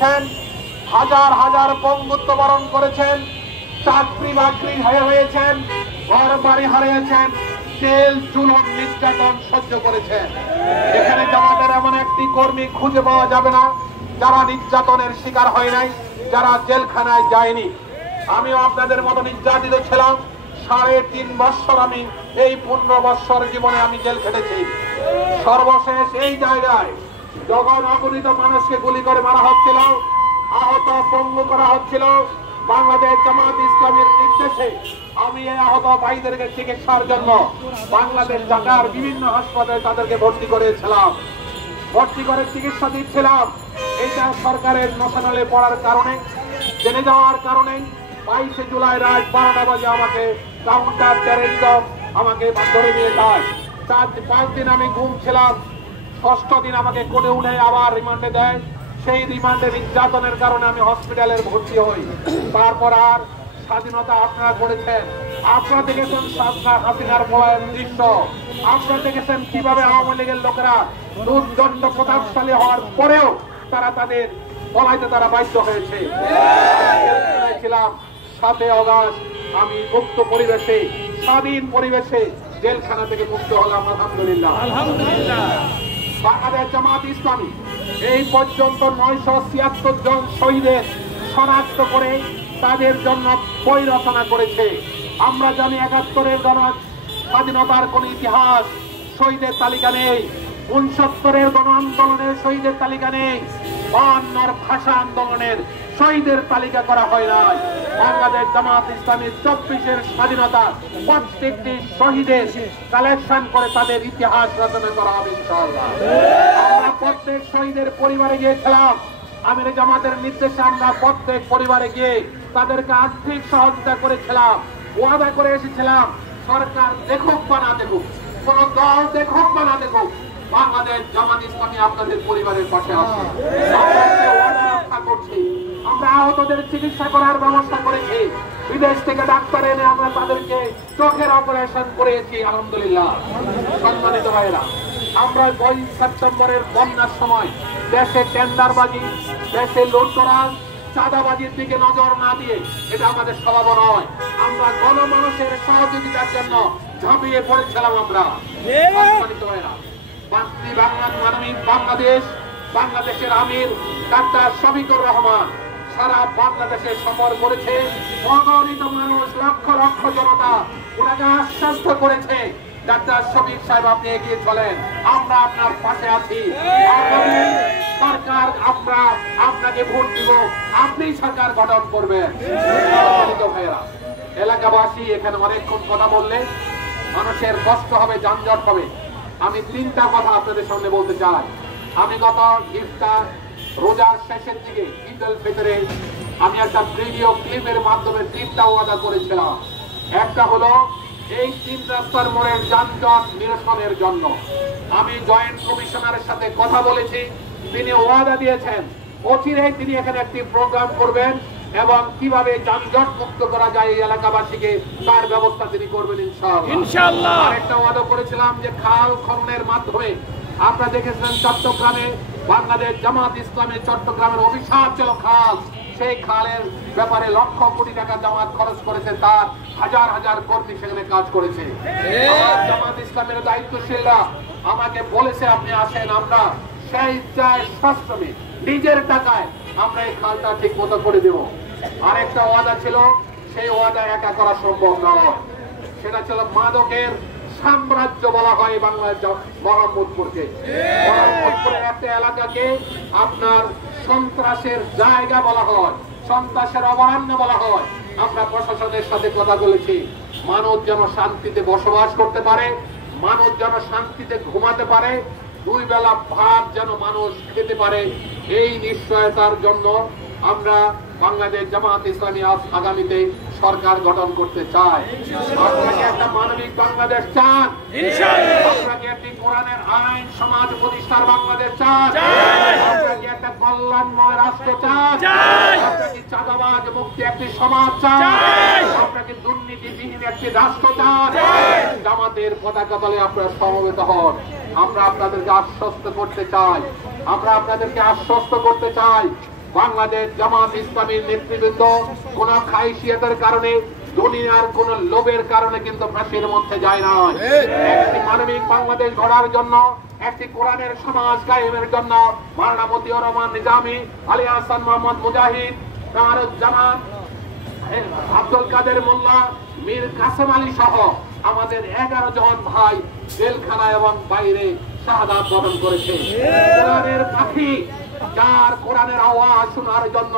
করেছেন, হাজার হাজার বঙ্গুত্ব বরণ করেছেন, চাকরি বাকরি হয়েছেন, ঘর বাড়ি হারিয়েছেন, জেল জুলুম নির্যাতন সহ্য করেছেন। এখানে জামাতের এমন একটি কর্মী খুঁজে পাওয়া যাবে না যারা নির্যাতনের শিকার হয় নাই, যারা জেলখানায় যায়নি। আমিও আপনাদের মতো নির্যাতিত ছিলাম। 3.5 বছর আমি এই 15 বছর জীবনে আমি জেল খেটেছি। সর্বশেষ এই জায়গায় যখন অগণিত মানুষকে গুলি করে মারা হচ্ছিল, আহত পঙ্গু করা হচ্ছিল, বাংলাদেশ জামাত ইসলামের নির্দেশে আমি এই আহত ভাইদেরকে চিকিৎসার জন্য বাংলাদেশ ঢাকার বিভিন্ন হাসপাতালে তাদেরকে ভর্তি করেছিলাম, ভর্তি করে চিকিৎসা দিচ্ছিলাম। এইটা সরকারের নশানলে পড়ার কারণে, জেনে যাওয়ার কারণে 22 জুলাই রাত 12টা বাজে আমাকে কাউন্টার চ্যালেঞ্জ আমাকে ধরে নিয়ে যায়। 5 দিন আমি ঘুম ছিলাম। 6ষ্ঠ দিন আমাকে কোর্টে উঠে আবার রিমান্ডে দেয়। সেই রিমান্ডে নির্যাতনের কারণে আমি হসপিটালে ভর্তি হই। তারপর আর স্বাধীনতা আপনারা করেছেন, আপনারা দেখেছেন হাসিনার পলায়ন দৃশ্য, আপনারা দেখেছেন কিভাবে আওয়ামী লীগের লোকেরা দুর্দণ্ড প্রতাপশালী হওয়ার পরেও তারা তাদের পলাইতে তারা বাধ্য হয়েছে। ছিলাম 7 আগস্ট আমি মুক্ত পরিবেশে, স্বাধীন পরিবেশে জেলখানা থেকে মুক্ত হলাম, আলহামদুলিল্লাহ। বাংলাদেশ জামাত ইসলামী এই পর্যন্ত 976 জন শহীদের শনাক্ত করে তাদের জন্য বই রচনা করেছে। আমরা জানি 71-এর গণ স্বাধীনতার কোন ইতিহাস শহীদের তালিকা নেই, 69-এর গণ আন্দোলনের শহীদের তালিকা নেই, 52-এর ভাষা আন্দোলনের শহীদের তালিকা করা হয় নাই। বাংলাদেশ জামাত ইসলামী 24-এর স্বাধীনতা প্রত্যেকটি শহীদের কালেকশন করে তাদের ইতিহাস রচনা করা হবে ইনশাআল্লাহ। আমরা প্রত্যেক শহীদের পরিবারে গিয়েছিলাম। আমির জামাতের নির্দেশে আমরা প্রত্যেক পরিবারে গিয়ে তাদেরকে আর্থিক সহযোগিতা করেছিলাম, ওয়াদা করে এসেছিলাম, সরকার দেখুক বা না দেখুক, কোন দল দেখুক বা না দেখুক, বাংলাদেশ জামাত ইসলামী আপনাদের পরিবারের পাশে আছে। ওয়াদা রক্ষা করছি। আমরা আহতদের চিকিৎসা করার ব্যবস্থা করেছি, বিদেশ থেকে ডাক্তার এনে আমরা তাদেরকে চোখের অপারেশন করেছি, আলহামদুলিল্লাহ। সম্মানিত ভাইরা, আমরা 22 সেপ্টেম্বরের বন্যার সময় দেশে টেন্ডারবাজি, দেশে লুটতরাজ, চাঁদাবাজির দিকে নজর না দিয়ে, এটা আমাদের স্বভাব নয়। আমরা গণমানুষের সহযোগিতার জন্য ঝাঁপিয়ে পড়েছিলাম। আমরা সম্মানিত ভাইরা, মানবিক বাংলাদেশ, বাংলাদেশের আমির ডাক্তার শফিকুর রহমান সারা বাংলাদেশে সফর করেছে। অগণিত মানুষ, লক্ষ লক্ষ জনতা ওনাকে আশ্বস্ত করেছে, ডাক্তার শফিক সাহেব আপনি এগিয়ে চলেন, আমরা আপনার পাশে আছি, সরকার আমরা আপনাকে ভোট দিব, আপনি সরকার গঠন করবেন। ভাইয়েরা, এলাকাবাসী এখানে অনেকক্ষণ কথা বললে মানুষের কষ্ট হবে, যানজট হবে। আমি 3টা কথা আপনাদের সামনে বলতে চাই। আমি গত ইফতার রোজার শেষের দিকে ঈদ উল ফিতরে আমি একটা ভিডিও ক্লিপের মাধ্যমে 3টা ওয়াদা করেছিলাম। একটা হলো এই 3 রাস্তার মোড়ের যানজট নিরসনের জন্য আমি জয়েন্ট কমিশনারের সাথে কথা বলেছি। তিনি ওয়াদা দিয়েছেন অচিরেই তিনি এখানে একটি প্রোগ্রাম করবেন এবং কিভাবে যানজট মুক্ত করা যায় এই এলাকাবাসীকে তার ব্যবস্থা তিনি করবেন ইনশাআল্লাহ। আরেকটা ওয়াদা করেছিলাম যে খাল খননের মাধ্যমে, আপনারা দেখেছিলেন চট্টগ্রামে বাংলাদেশ জামাত ইসলামের চট্টগ্রামের অভিশাপ ছিল খাল, সেই খালের ব্যাপারে লক্ষ কোটি টাকা জামাত খরচ করেছে, তার হাজার হাজার কর্মী সেখানে কাজ করেছে। জামাত ইসলামের দায়িত্বশীলরা আমাকে বলেছে আপনি আসেন, আমরা সেই সশ্রমে নিজের টাকায় আমরা এই খালটা ঠিক মতো করে দেব। আরেকটা ওয়াদা ছিল, সেই ওয়াদা একা করা সম্ভব নয়, সেটা ছিল মাদকের সাম্রাজ্য বলা হয় বাংলাদেশ মোহাম্মদপুরকে। মোহাম্মদপুরের একটা এলাকাকে আপনার সন্ত্রাসের জায়গা বলা হয়, সন্ত্রাসের অভয়ারণ্য বলা হয়। আমরা প্রশাসনের সাথে কথা বলেছি, মানুষ যেন শান্তিতে বসবাস করতে পারে, মানুষ যেন শান্তিতে ঘুমাতে পারে, 2 বেলা ভাত যেন মানুষ খেতে পারে, এই নিশ্চয়তার জন্য আমরা বাংলাদেশ জামাত ইসলামী আগামীতে সরকার গঠন করতে চাই। আপনাকে একটা মানবিক বাংলাদেশ চান, আপনাকে একটি কোরআনের আইন সমাজ প্রতিষ্ঠার বাংলাদেশ চান, আপনাকে একটা কল্যাণময় রাষ্ট্র চান, আপনাকে চাঁদাবাজ মুক্তি একটি সমাজ চান, আপনাকে দুর্নীতিবিহীন একটি রাষ্ট্র চান। জামাতের পতাকা তলে আপনারা সমবেত হন। আমরা আপনাদেরকে আশ্বস্ত করতে চাই, আমরা আপনাদেরকে আশ্বস্ত করতে চাই, বাংলাদেশ জামাত ইসলামীর নেতৃবৃন্দ কোন খাইশিয়াতের কারণে, দুনিয়ার কোন লোভের কারণে কিন্তু ফাঁসির মধ্যে যায় না। একটি মানবিক বাংলাদেশ গড়ার জন্য, একটি কোরআনের সমাজ কায়েমের জন্য মাওলানা মতিউর রহমান নিজামী, আলী হাসান মোহাম্মদ মুজাহিদ, জামান, আব্দুল কাদের মোল্লা, মীর কাসেম আলী সহ আমাদের 11 জন ভাই জেলখানা এবং বাইরে শাহাদাত বরণ করেছে। কোরআনের পাখি, যার কোরআনের আওয়াজ শোনার জন্য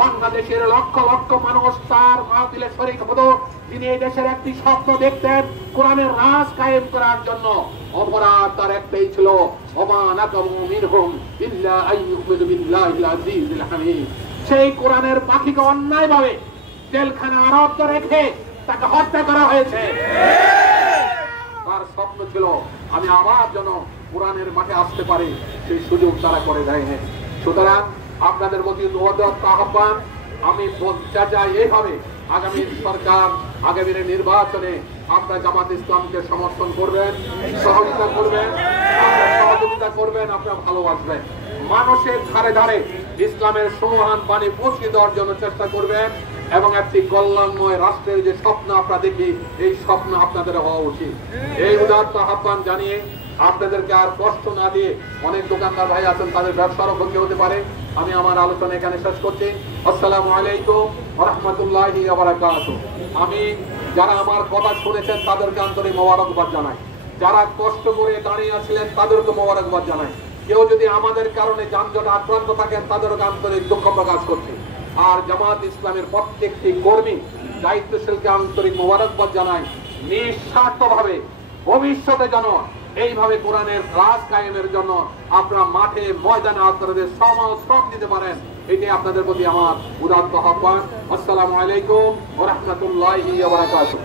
বাংলাদেশের লক্ষ লক্ষ মানুষ তার মাহফিলে শরীক হতো। তিনি এই দেশের একটি স্বপ্ন দেখতেন কোরআনের রাজ কায়েম করার জন্য। অপরাধ তার একটাই ছিল, ওমা নাকামু মিনহুম ইল্লা আইয়ুমিনু বিল্লাহিল আজিজিল হামিদ। সেই কোরআনের পাখিকে অন্যায়ভাবে জেলখানা আরব্ধ রেখে তাকে হত্যা করা হয়েছে। তার স্বপ্ন ছিল আমি আবার যেন কোরআনের মাঠে আসতে পারি, সেই সুযোগ তারা করে দেয়নি। সুতরাং আপনাদের প্রতি আহ্বান, আমি বলতে চাই এইভাবে আগামী সরকার, আগামী নির্বাচনে আপনারা জামাত ইসলামকে সমর্থন করবেন, সহযোগিতা করবেন, সহযোগিতা করবেন, আপনারা ভালোবাসবেন। মানুষের ধারে ধারে ইসলামের সুমহান বাণী পৌঁছে দেওয়ার জন্য চেষ্টা করবেন এবং একটি কল্যাণময় রাষ্ট্রের যে স্বপ্ন আপনারা দেখি, এই স্বপ্ন আপনাদের হওয়া উচিত। এই উদাত্ত আহ্বান জানিয়ে আপনাদেরকে আর কষ্ট না দিয়ে, অনেক দোকানদার ভাই আছেন তাদের ব্যবসারও ক্ষতি হতে পারে, আমি আমার আলোচনা এখানে শেষ করছি। আসসালামু আলাইকুম ওয়া রাহমাতুল্লাহি ওয়া বারাকাতুহু। আমি যারা আমার কথা শুনেছেন তাদেরকে আন্তরিক মোবারকবাদ জানাই, যারা কষ্ট করে দাঁড়িয়ে আছিলেন তাদেরকে মোবারকবাদ জানাই। কেউ যদি আমাদের কারণে যানজটে আক্রান্ত থাকেন তাদেরকে আন্তরিক দুঃখ প্রকাশ করছি। আর জামাত ইসলামের প্রত্যেকটি কর্মী, দায়িত্বশীলকে আন্তরিক মোবারকবাদ জানাই। নিঃস্বার্থভাবে ভবিষ্যতে যেন এইভাবে কোরআনের রাজ কায়েমের জন্য আপনারা মাঠে ময়দানে আপনাদের শ্রম দিতে পারেন, এটি আপনাদের প্রতি আমার উদাত্ত আহ্বান। আসসালামু আলাইকুম ওয়া রাহমাতুল্লাহি ওয়া বারাকাতুহু।